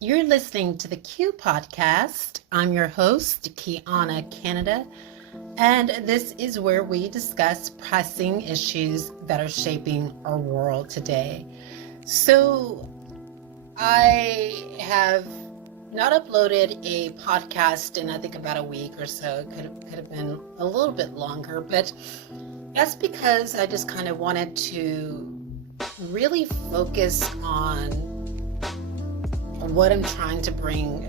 You're listening to the Q Podcast. I'm your host, Kiana Canada, and this is where we discuss pressing issues that are shaping our world today. So, I have not uploaded a podcast in I think about a week or so. It could have been a little bit longer, but that's because I just kind of wanted to really focus on what I'm trying to bring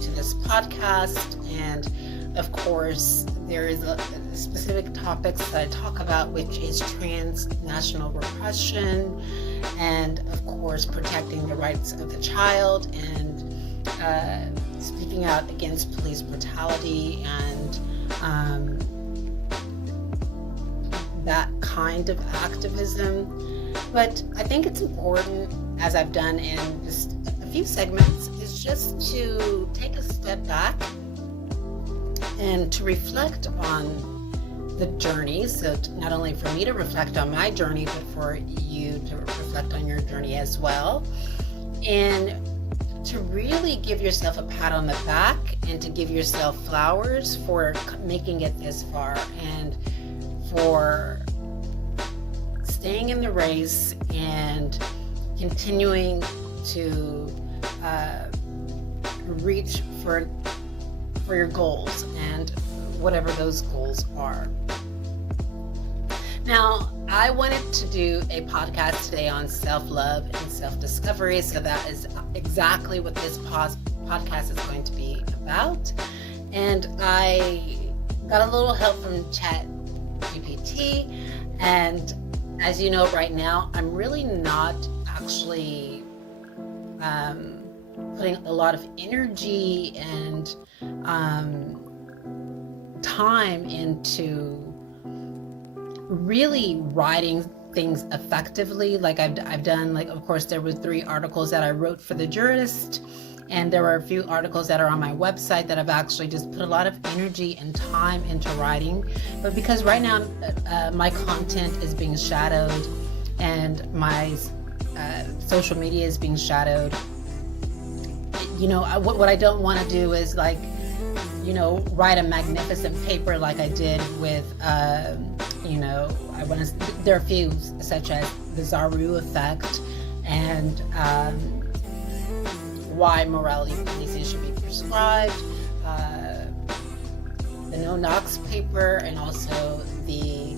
to this podcast. And of course, there is a specific topics that I talk about, which is transnational repression, and of course, protecting the rights of the child, and speaking out against police brutality, and that kind of activism. But I think it's important, as I've done in just a few segments, is just to take a step back and to reflect on the journey. So not only for me to reflect on my journey, but for you to reflect on your journey as well. And to really give yourself a pat on the back and to give yourself flowers for making it this far, and for staying in the race and continuing to reach for your goals and whatever those goals are. Now, I wanted to do a podcast today on self-love and self-discovery, so that is exactly what this podcast is going to be about. And I got a little help from ChatGPT, and as you know, right now, I'm really not actually putting a lot of energy and time into really writing things effectively. Like I've done, like, of course, there were 3 articles that I wrote for The Jurist, and there are a few articles that are on my website that I've actually just put a lot of energy and time into writing. But because right now my content is being shadowed, and my social media is being shadowed, what I don't want to do is, like, write a magnificent paper like I did with, there are a few, such as the Zaru effect, and why morality policing should be prescribed, the No Knox paper, and also the,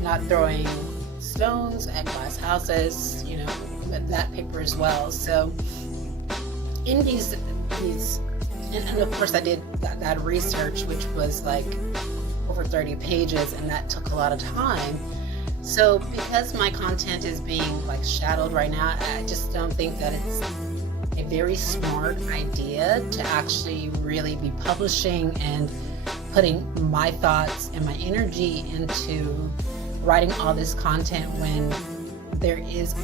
not throwing stones at glass houses, that paper as well. So in these, and of course I did that research, which was like over 30 pages, and that took a lot of time. So because my content is being like shadowed right now, I just don't think that it's a very smart idea to actually really be publishing and putting my thoughts and my energy into writing all this content when there is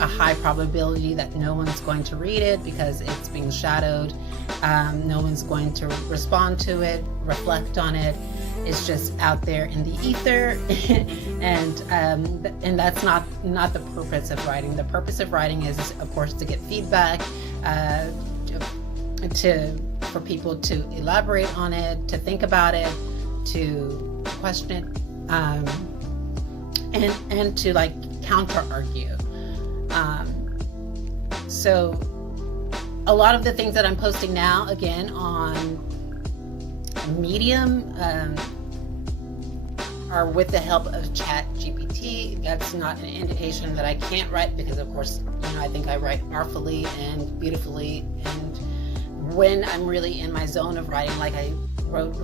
a high probability that no one's going to read it because it's being shadowed. No one's going to respond to it, reflect on it. It's just out there in the ether, and that's not the purpose of writing. The purpose of writing is, of course, to get feedback, for people to elaborate on it, to think about it, to question it, and to like counter argue. So a lot of the things that I'm posting now, again, on Medium, are with the help of ChatGPT. That's not an indication that I can't write, because of course, I think I write artfully and beautifully, and when I'm really in my zone of writing, like I wrote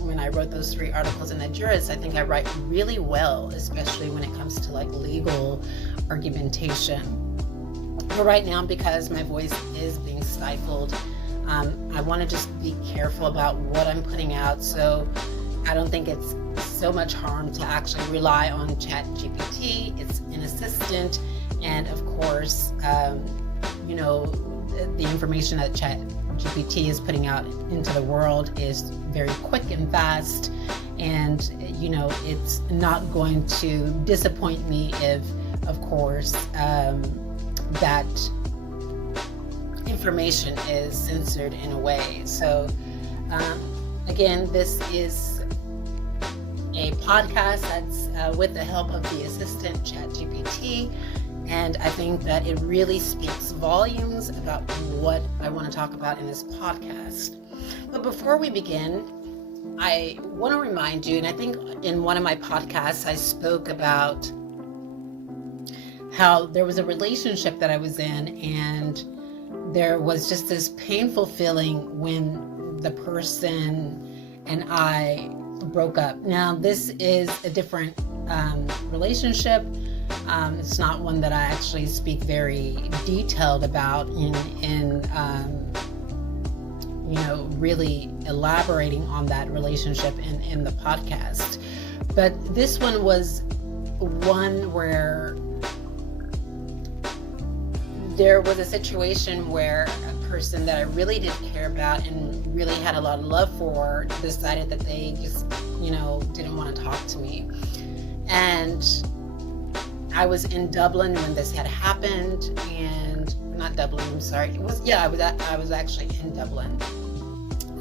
when I wrote those 3 articles in The Jurist, I think I write really well, especially when it comes to like legal argumentation. But right now, because my voice is being stifled, I want to just be careful about what I'm putting out. So I don't think it's so much harm to actually rely on ChatGPT. It's an assistant, and of course, the information that ChatGPT is putting out into the world is very quick and fast, And, it's not going to disappoint me if, of course, that information is censored in a way. So, again, this is a podcast that's with the help of the assistant ChatGPT. And I think that it really speaks volumes about what I want to talk about in this podcast. But before we begin, I want to remind you, and I think in one of my podcasts, I spoke about how there was a relationship that I was in, and there was just this painful feeling when the person and I broke up. Now, this is a different relationship. It's not one that I actually speak very detailed about in really elaborating on that relationship in the podcast. But this one was one where there was a situation where a person that I really did care about and really had a lot of love for decided that they just, didn't want to talk to me. And I was in Dublin when this had happened, and not Dublin, I'm sorry. I was actually in Dublin.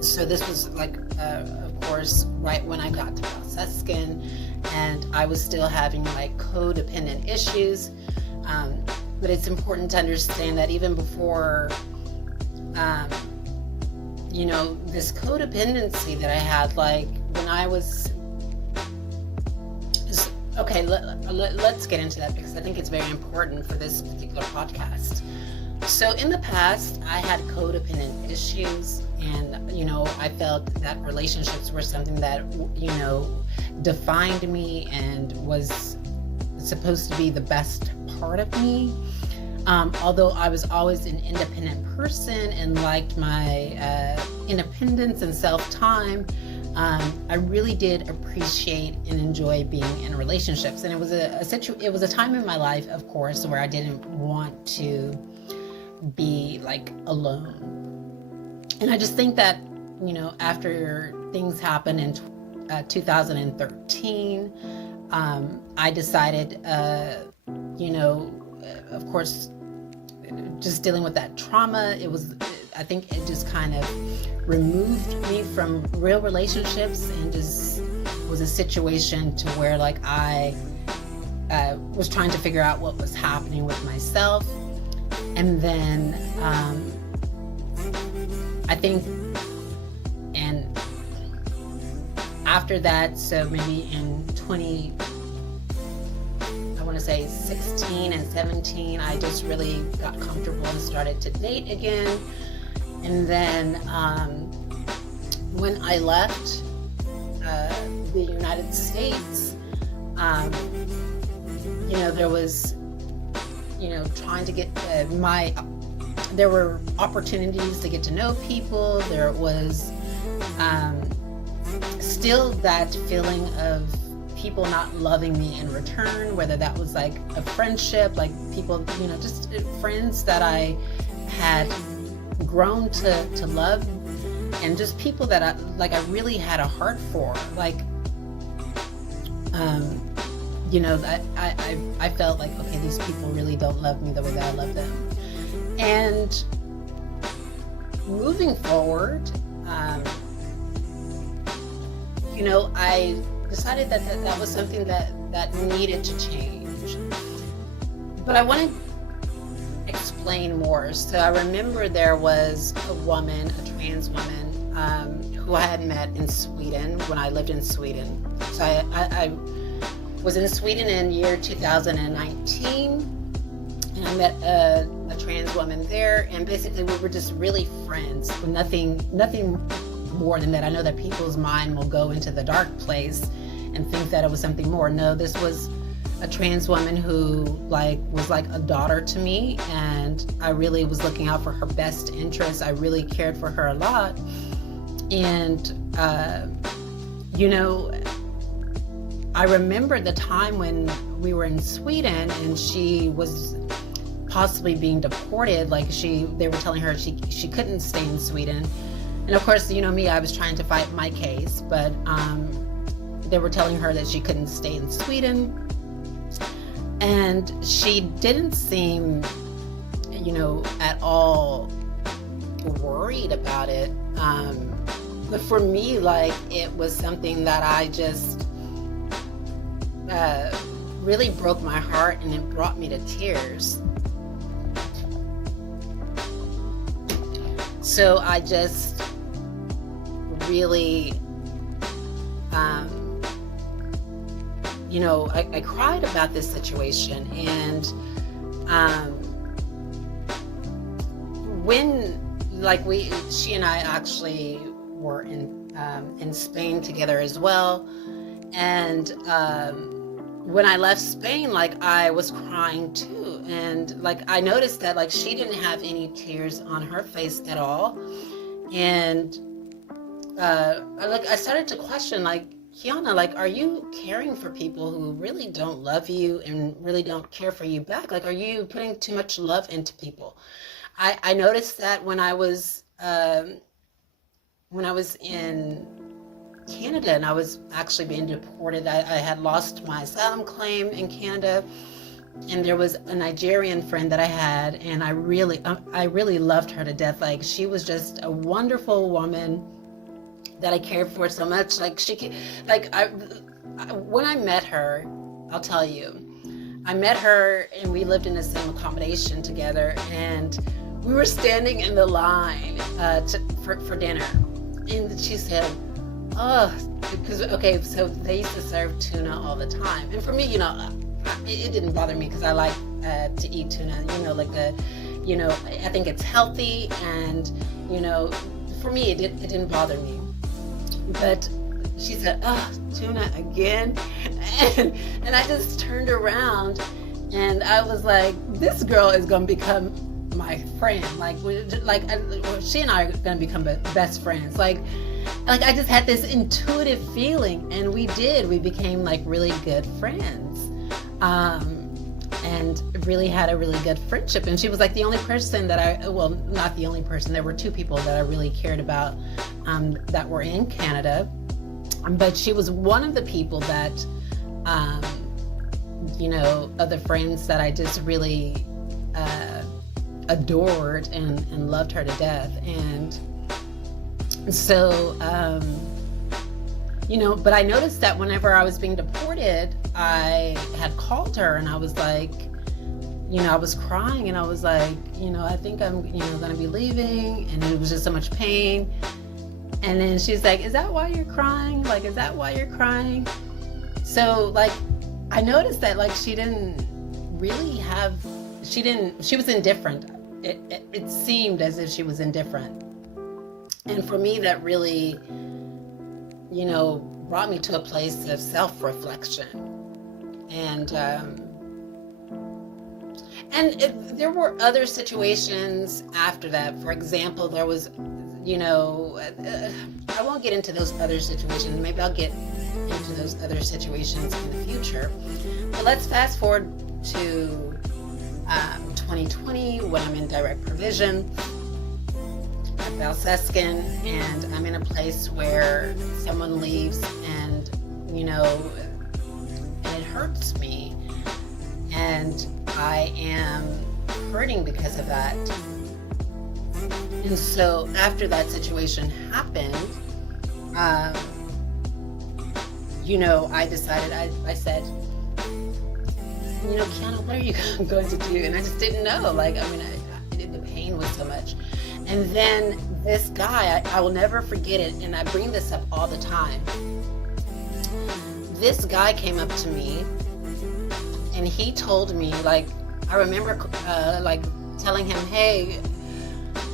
So this was of course, right when I got to Balseskin, and I was still having codependent issues. But it's important to understand that even before, this codependency that I had, when I was, okay, let's get into that because I think it's very important for this particular podcast. So in the past, I had codependent issues, and, I felt that relationships were something that, defined me and was supposed to be the best part of me. Although I was always an independent person and liked my independence and self-time, I really did appreciate and enjoy being in relationships. And it was a time in my life, of course, where I didn't want to be alone. And I just think that, after things happened in 2013, I decided, of course, just dealing with that trauma, I think it just kind of removed me from real relationships and just was a situation to where I was trying to figure out what was happening with myself. And then I think, and after that, so maybe in 16 and 17, I just really got comfortable and started to date again. And then when I left the United States, there was, trying to get there were opportunities to get to know people. There was still that feeling of people not loving me in return, whether that was a friendship, people, just friends that I had grown to love, and just people that I really had a heart for. I felt okay, these people really don't love me the way that I love them. And moving forward, I decided that was something that needed to change. But I want to explain more. So I remember there was a woman, a trans woman, who I had met in Sweden when I lived in Sweden. So I was in Sweden in year 2019, and I met a trans woman there, and basically we were just really friends. Nothing more than that. I know that people's mind will go into the dark place and think that it was something more. No, this was a trans woman who was a daughter to me, and I really was looking out for her best interests. I really cared for her a lot. And I remember the time when we were in Sweden and she was possibly being deported. They were telling her she couldn't stay in Sweden. And of course, me, I was trying to fight my case, but they were telling her that she couldn't stay in Sweden. And she didn't seem, at all worried about it. But for me, like, it was something that I just really broke my heart, and it brought me to tears. So I just really, I cried about this situation. And when, like, she and I actually were in Spain together as well. And when I left Spain, like, I was crying too. And like, I noticed that, like, she didn't have any tears on her face at all. And I started to question, like, Kiana, like, are you caring for people who really don't love you and really don't care for you back? Like, are you putting too much love into people? I noticed that when I was in Canada and I was actually being deported, I had lost my asylum claim in Canada, and there was a Nigerian friend that I had, and I really loved her to death. Like, she was just a wonderful woman that I cared for so much. Like, when I met her, I'll tell you, I met her and we lived in the same accommodation together, and we were standing in the line for dinner, and she said, oh, because, so they used to serve tuna all the time. And for me, it didn't bother me because I like to eat tuna, I think it's healthy, and, for me, it didn't bother me. But she said, oh, tuna again? And I just turned around and I was like, this girl is going to become my friend. She and I are going to become best friends. Like I just had this intuitive feeling, and we became like really good friends. And really had a really good friendship. And she was like the only person not the only person, there were two people that I really cared about that were in Canada. But she was one of the people that, of the friends that I just really adored and loved her to death. And so, but I noticed that whenever I was being deported, I had called her and I was like, I was crying and I was like, I think I'm, going to be leaving. And it was just so much pain. And then she's like, is that why you're crying? Like, is that why you're crying? So, like, I noticed that, like, she was indifferent. It seemed as if she was indifferent. And for me, that really, brought me to a place of self-reflection. And there were other situations after that. For example, there was, I won't get into those other situations. Maybe I'll get into those other situations in the future. But let's fast forward to 2020, when I'm in direct provision at Valseskin, and I'm in a place where someone leaves, and and it hurts me, and I am hurting because of that. And so after that situation happened, I decided, I said, Kiana, what are you going to do? And I just didn't know. The pain was so much. And then this guy, I will never forget it, and I bring this up all the time. This guy came up to me, and he told me, I remember, telling him, hey,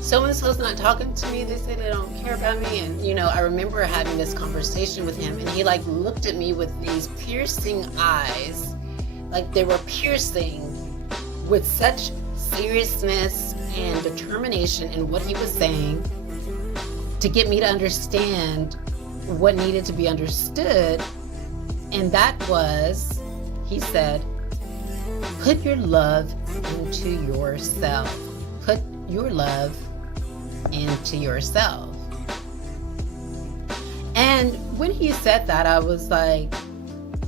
so-and-so's not talking to me. They say they don't care about me. And, I remember having this conversation with him, and he, looked at me with these piercing eyes. They were piercing with such seriousness and determination in what he was saying to get me to understand what needed to be understood. And that was, he said, put your love into yourself. Put your love into yourself. And when he said that, I was like,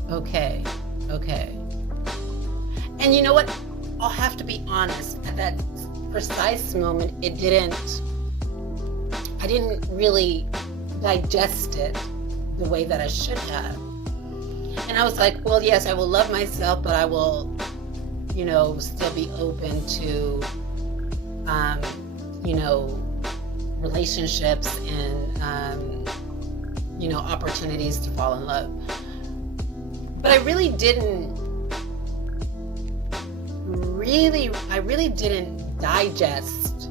okay. And you know what? I'll have to be honest. At that precise moment, I didn't really digest it the way that I should have. And I was like, well, yes, I will love myself, but I will, still be open to, relationships and, opportunities to fall in love. But I really didn't digest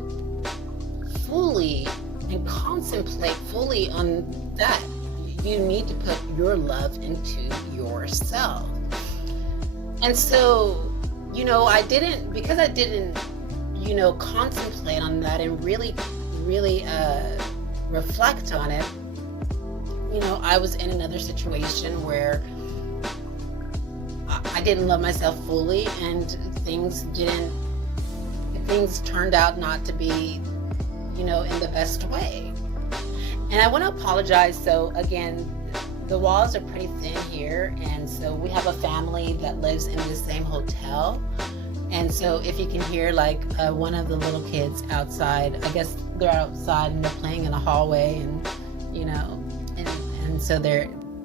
fully and contemplate fully on that. You need to put your love into yourself. And so, I didn't contemplate on that and really reflect on it. I was in another situation where I didn't love myself fully, and things turned out not to be, in the best way. And I want to apologize. So again, the walls are pretty thin here, and so we have a family that lives in the same hotel. And so if you can hear one of the little kids outside, I guess they're outside and they're playing in the hallway, and and so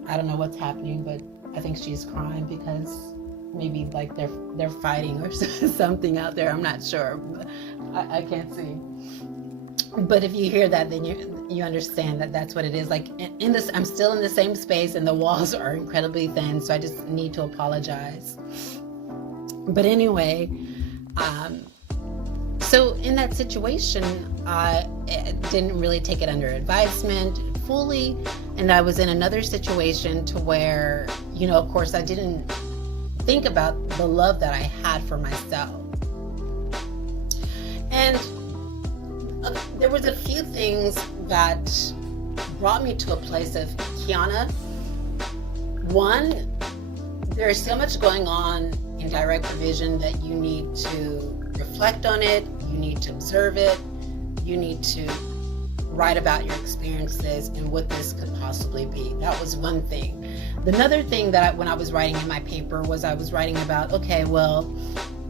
I don't know what's happening, but I think she's crying because maybe they're fighting or something out there. I'm not sure, but I can't see. But if you hear that, then you understand that that's what it is. I'm still in the same space, and the walls are incredibly thin, so I just need to apologize. But anyway, so in that situation, I didn't really take it under advisement fully, and I was in another situation to where, of course, I didn't think about the love that I had for myself. And there was a few things that brought me to a place of, Kiana, one, there's so much going on in direct provision that you need to reflect on it, you need to observe it, you need to write about your experiences and what this could possibly be. That was one thing. Another thing that when I was writing in my paper was I was writing about, okay, well,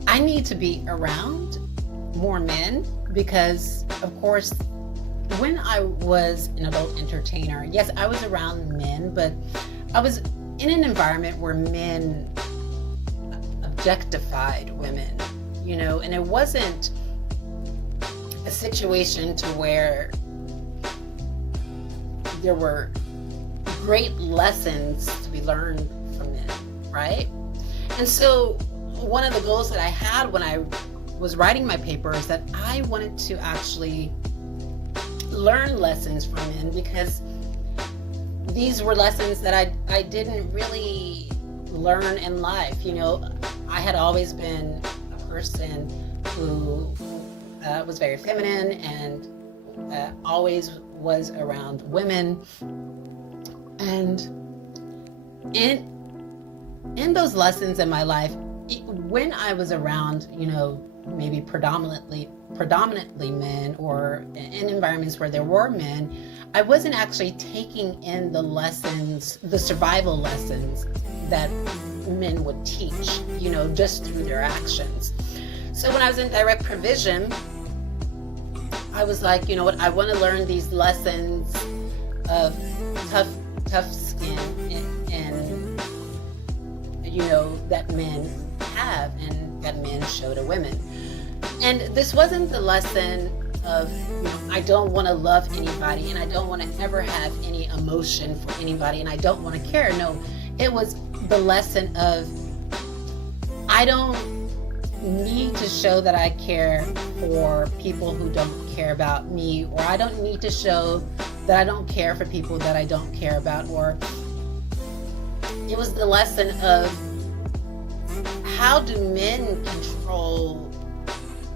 I need to be around more men because, of course, when I was an adult entertainer, yes, I was around men, but I was in an environment where men objectified women, and it wasn't a situation to where there were great lessons to be learned from men, right? And so one of the goals that I had when I was writing my paper is that I wanted to actually learn lessons from men, because these were lessons that I didn't really learn in life. I had always been a person who was very feminine and always was around women. And in those lessons in my life, when I was around, maybe predominantly men, or in environments where there were men, I wasn't actually taking in the lessons, the survival lessons that men would teach, just through their actions. So when I was in direct provision, I was like, you know what, I want to learn these lessons of tough skin and that men have and that men show to women. And this wasn't the lesson of, I don't want to love anybody and I don't want to ever have any emotion for anybody and I don't want to care. No, it was the lesson of, I don't need to show that I care for people who don't care about me, or I don't need to show that I don't care for people that I don't care about. Or it was the lesson of, how do men control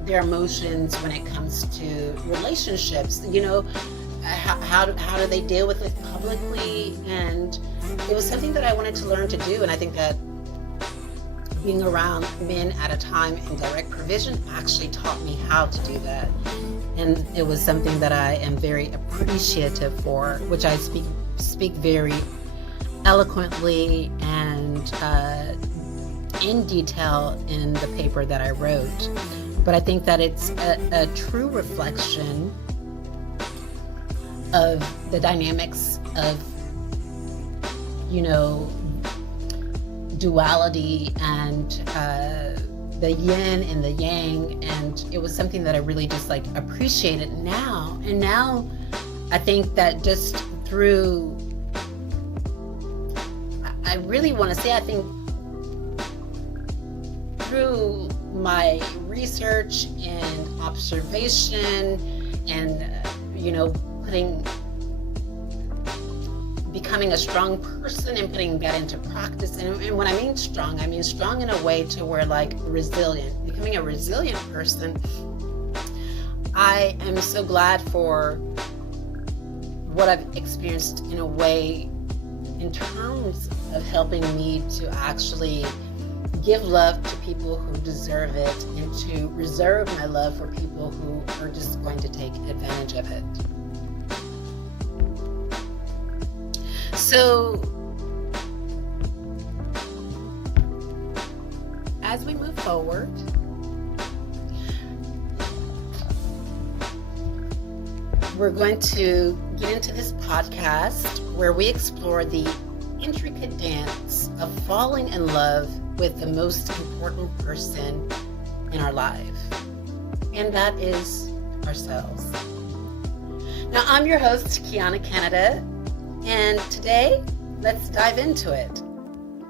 their emotions when it comes to relationships? How do they deal with it publicly? And it was something that I wanted to learn to do, and I think that being around men at a time in direct provision actually taught me how to do that. And it was something that I am very appreciative for, which I speak speak very eloquently and in detail in the paper that I wrote. But I think that it's a true reflection of the dynamics of, duality and the yin and the yang. And it was something that I really just appreciated now. And now I think that just through, I really want to say, I think through my research and observation and, becoming a strong person and putting that into practice. And when I mean strong in a way to where resilient, becoming a resilient person. I am so glad for what I've experienced in a way in terms of helping me to actually give love to people who deserve it and to reserve my love for people who are just going to take advantage of it. So, as we move forward, we're going to get into this podcast where we explore the intricate dance of falling in love with the most important person in our life, and that is ourselves. Now, I'm your host, Kiana Canada, and today, let's dive into it.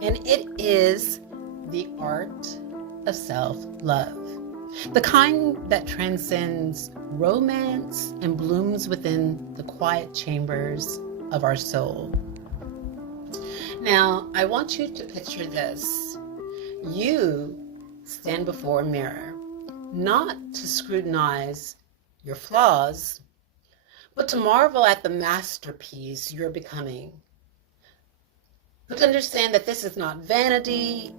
And it is the art of self-love, the kind that transcends romance and blooms within the quiet chambers of our soul. Now, I want you to picture this. You stand before a mirror, not to scrutinize your flaws, but to marvel at the masterpiece you're becoming. But to understand that this is not vanity,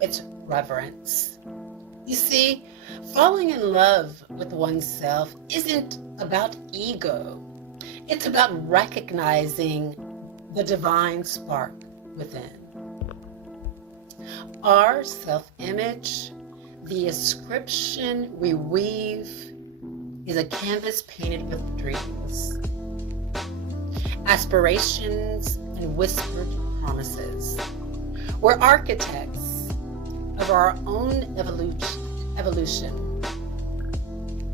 it's reverence. You see, falling in love with oneself isn't about ego. It's about recognizing the divine spark within. Our self-image, the inscription we weave, is a canvas painted with dreams, aspirations, and whispered promises. We're architects of our own evolution,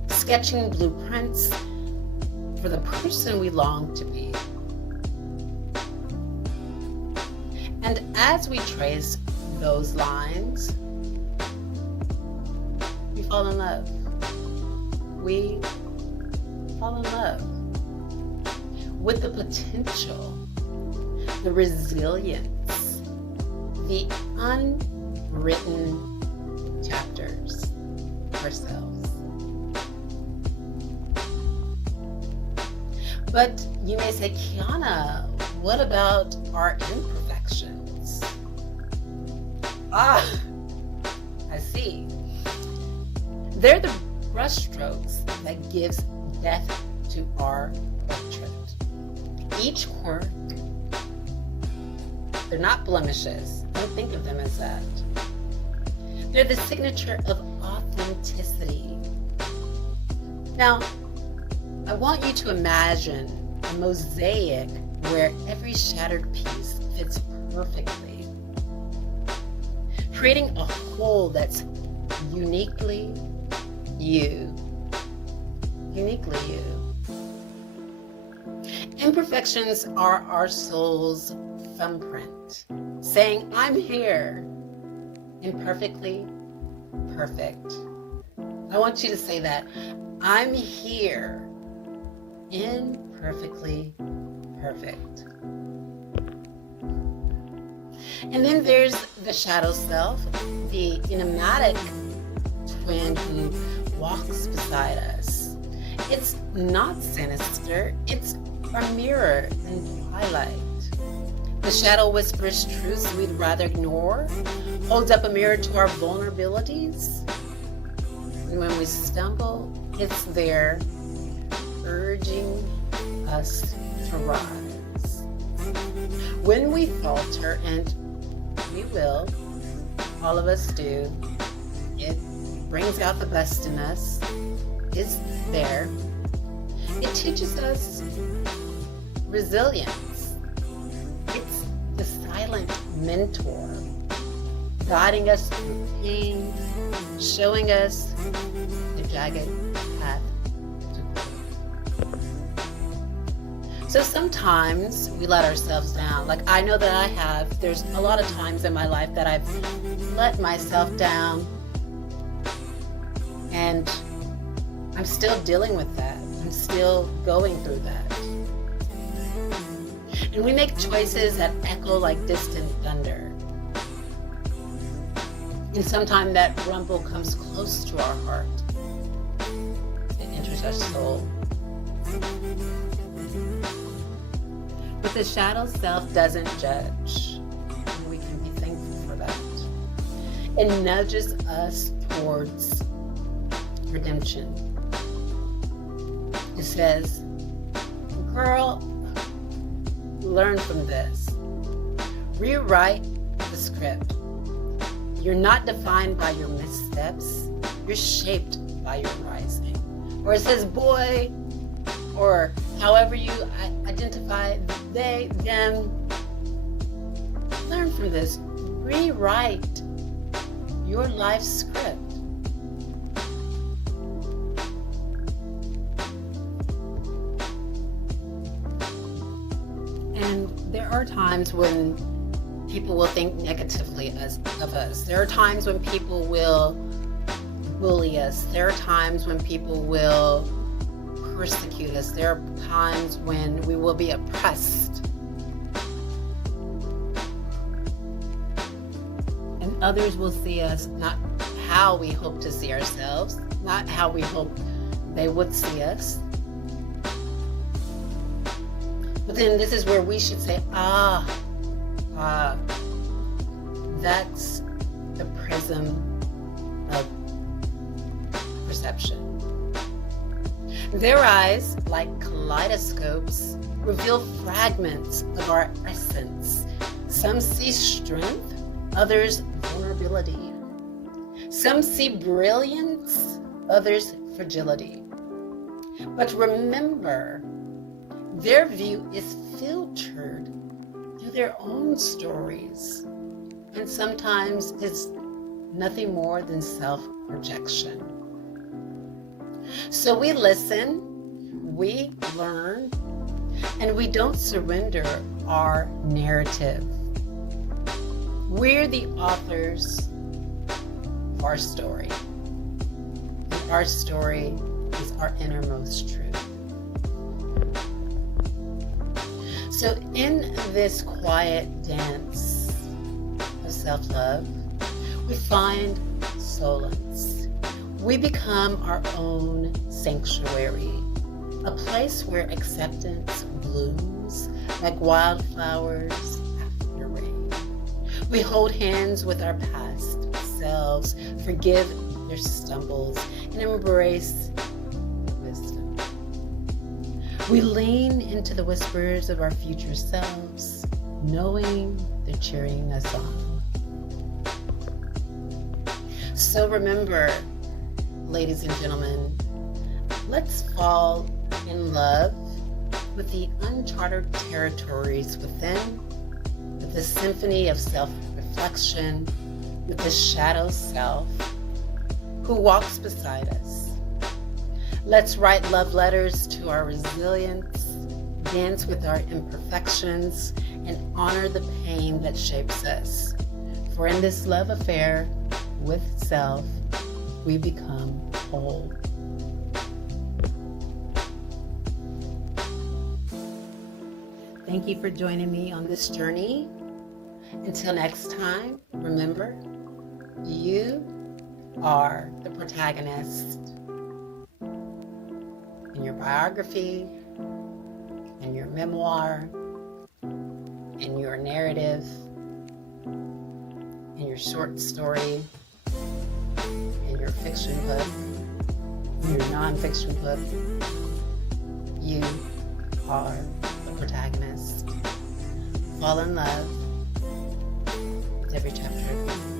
sketching blueprints for the person we long to be. And as we trace those lines, we fall in love. We fall in love with the potential, the resilience, the unwritten chapters ourselves. But you may say, Kiana, what about our imperfections? I see. They're the brushstrokes that gives depth to our portrait. Each quirk, they're not blemishes. Don't think of them as that. They're the signature of authenticity. Now, I want you to imagine a mosaic where every shattered piece fits perfectly, creating a whole that's uniquely you. Uniquely you. Imperfections are our soul's thumbprint, saying, I'm here, imperfectly perfect. I want you to say that. I'm here, imperfectly perfect. And then there's the shadow self, the enigmatic twin who walks beside us. It's not sinister, it's a mirror in twilight. The shadow whispers truths we'd rather ignore, holds up a mirror to our vulnerabilities. And when we stumble, it's there, urging us to rise. When we falter, and we will, all of us do, it brings out the best in us. It's there. It teaches us resilience. It's the silent mentor, guiding us through pain, showing us the jagged path to growth. So sometimes we let ourselves down. Like I know that I have. There's a lot of times in my life that I've let myself down, and I'm still dealing with that. I'm still going through that. And we make choices that echo like distant thunder. And sometimes that rumble comes close to our heart. It enters our soul. But the shadow self doesn't judge. And we can be thankful for that. It nudges us towards redemption. It says, girl, learn from this. Rewrite the script. You're not defined by your missteps. You're shaped by your rising. Or it says, boy, or however you identify they, them. Learn from this. Rewrite your life script. And there are times when people will think negatively of us. There are times when people will bully us. There are times when people will persecute us. There are times when we will be oppressed. And others will see us not how we hope to see ourselves, not how we hope they would see us. But then this is where we should say, that's the prism of perception. Their eyes, like kaleidoscopes, reveal fragments of our essence. Some see strength, others vulnerability. Some see brilliance, others fragility. But remember, their view is filtered through their own stories, and sometimes it's nothing more than self-projection. So we listen, we learn, and we don't surrender our narrative. We're the authors of our story, and our story is our innermost truth. So in this quiet dance of self-love, we find solace. We become our own sanctuary, a place where acceptance blooms like wildflowers after rain. We hold hands with our past selves, forgive their stumbles, and embrace wisdom. We lean into the whispers of our future selves, knowing they're cheering us on. So remember, ladies and gentlemen, let's fall in love with the uncharted territories within, with the symphony of self-reflection, with the shadow self who walks beside us. Let's write love letters to our resilience, dance with our imperfections, and honor the pain that shapes us. For in this love affair with self, we become whole. Thank you for joining me on this journey. Until next time, remember, you are the protagonist in your biography, in your memoir, in your narrative, in your short story, in your fiction book, in your nonfiction book. You are the protagonist. fall in love with every chapter.